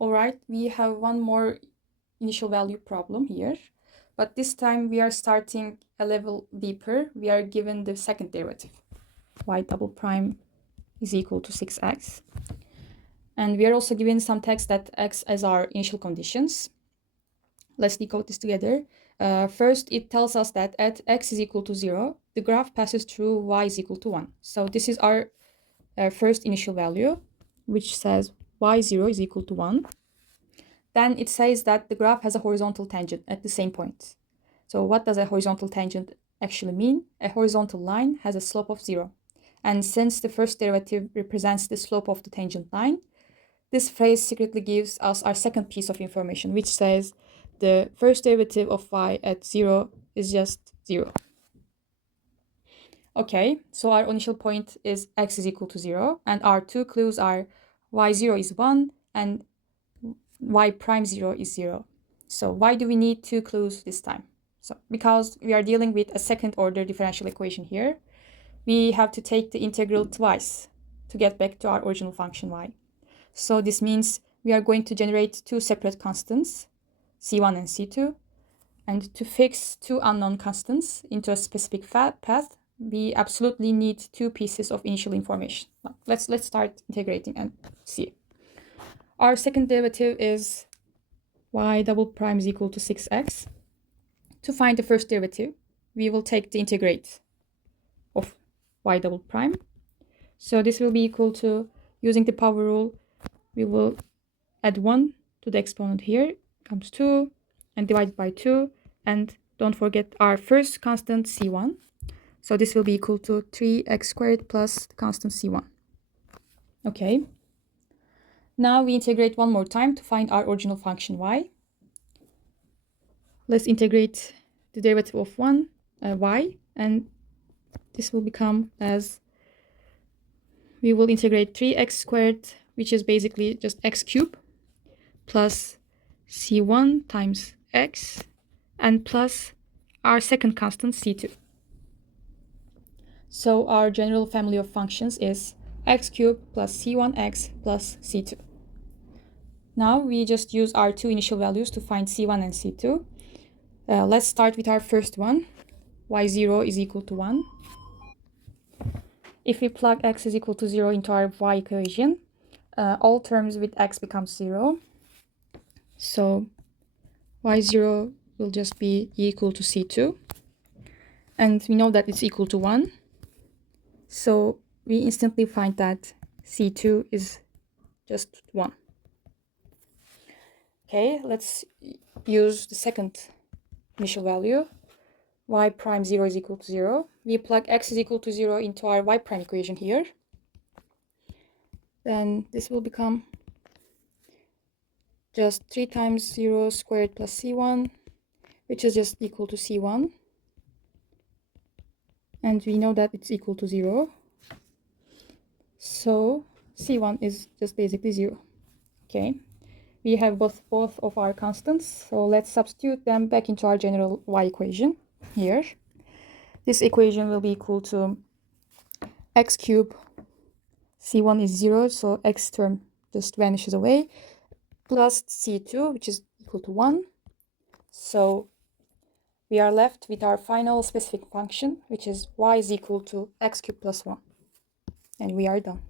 All right, we have one more initial value problem here, but this time we are starting a level deeper. We are given the second derivative, y double prime is equal to 6x. And we are also given some text that x as our initial conditions. Let's decode this together. First, it tells us that at x is equal to 0, the graph passes through y is equal to 1. So this is our first initial value, which says y0 is equal to 1. Then it says that the graph has a horizontal tangent at the same point. So what does a horizontal tangent actually mean? A horizontal line has a slope of 0. And since the first derivative represents the slope of the tangent line, this phrase secretly gives us our second piece of information, which says the first derivative of y at 0 is just 0. Okay, so our initial point is x is equal to 0, and our two clues are y0 is 1 and y prime 0 is 0. So why do we need two clues this time? So because we are dealing with a second order differential equation here, we have to take the integral twice to get back to our original function y. So this means we are going to generate two separate constants, c1 and c2, and to fix two unknown constants into a specific path, we absolutely need two pieces of initial information. Let's start integrating and see. Our second derivative is y double prime is equal to 6x. To find the first derivative, we will take the integrate of y double prime. So this will be equal to, using the power rule, we will add 1 to the exponent here, comes 2, and divide by 2, and don't forget our first constant c1. So this will be equal to 3x squared plus the constant c1. Okay. Now we integrate one more time to find our original function y. Let's integrate the derivative of y, and this will become as, we will integrate 3x squared, which is basically just x cubed, plus c1 times x, and plus our second constant c2. So our general family of functions is x cubed plus c1x plus c2. Now we just use our two initial values to find c1 and c2. Let's start with our first one. y0 is equal to 1. If we plug x is equal to 0 into our y equation, all terms with x become 0. So y0 will just be equal to c2. And we know that it's equal to 1. So we instantly find that c2 is just 1. Okay, let's use the second initial value. Y prime 0 is equal to 0. We plug x is equal to 0 into our y prime equation here. Then this will become just 3 times 0 squared plus c1, which is just equal to c1. And we know that it's equal to 0. So c1 is just basically 0. Okay. We have both of our constants, so let's substitute them back into our general y equation here. This equation will be equal to x cubed, c1 is 0, so x term just vanishes away, plus c2, which is equal to 1. So we are left with our final specific function, which is y is equal to x cubed plus 1. And we are done.